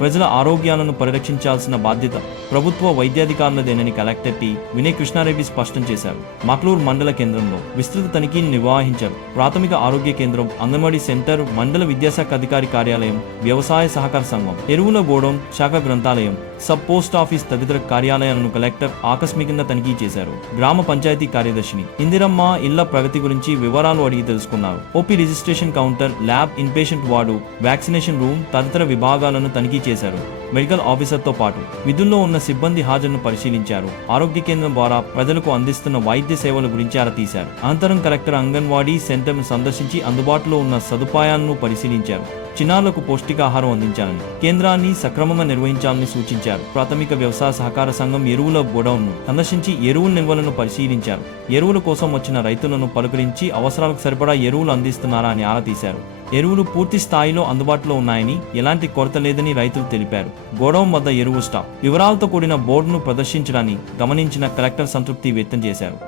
ప్రజల ఆరోగ్యాలను పరిరక్షించాల్సిన బాధ్యత ప్రభుత్వ వైద్యాధికారులదేనని కలెక్టర్ టి వినయ్ కృష్ణారెడ్డి స్పష్టం చేశారు. మక్లూర్ మండల కేంద్రంలో విస్తృత తనిఖీని నిర్వహించారు. ప్రాథమిక ఆరోగ్య కేంద్రం అంగన్వాడీ సెంటర్ మండల విద్యాశాఖ అధికారి కార్యాలయం వ్యవసాయ సహకార సంఘం ఎరువుల గోడౌన్ శాఖ గ్రంథాలయం సబ్ పోస్ట్ ఆఫీస్ తదితర కార్యాలయాలను కలెక్టర్ ఆకస్మికంగా తనిఖీ చేశారు. గ్రామ పంచాయతీ కార్యదర్శిని ఇందిరమ్మ ఇళ్ళ ప్రగతి గురించి వివరాలు అడిగి తెలుసుకున్నారు. OP registration counter lab inpatient ward vaccination room తదితర విభాగాలను తనిఖీ చేశారు. మెడికల్ ఆఫీసర్తో పాటు విధుల్లో ఉన్న సిబ్బంది హాజరును పరిశీలించారు. ఆరోగ్య కేంద్రం ద్వారా ప్రజలకు అందిస్తున్న వైద్య సేవల గురించి ఆరా తీశారు. అనంతరం కలెక్టర్ అంగన్వాడీ సెంటర్ను సందర్శించి అందుబాటులో ఉన్న సదుపాయాలను పరిశీలించారు. చిన్నారులకు పౌష్టికాహారం అందించాలని కేంద్రాన్ని సక్రమంగా నిర్వహించాలని సూచించారు. ప్రాథమిక వ్యవసాయ సహకార సంఘం ఎరువుల గోడౌన్ను సందర్శించి ఎరువుల నిల్వలను పరిశీలించారు. ఎరువుల కోసం వచ్చిన రైతులను పలుకరించి అవసరాలకు సరిపడా ఎరువులు అందిస్తున్నారా అని ఆరా తీశారు. ఎరువులు పూర్తి స్థాయిలో అందుబాటులో ఉన్నాయని ఎలాంటి కొరత లేదని రైతులు తెలిపారు. గోడౌన్ వద్ద ఎరువు స్టాక్. వివరాలతో కూడిన బోర్డును ప్రదర్శించడాన్ని గమనించిన కలెక్టర్ సంతృప్తి వ్యక్తం చేశారు.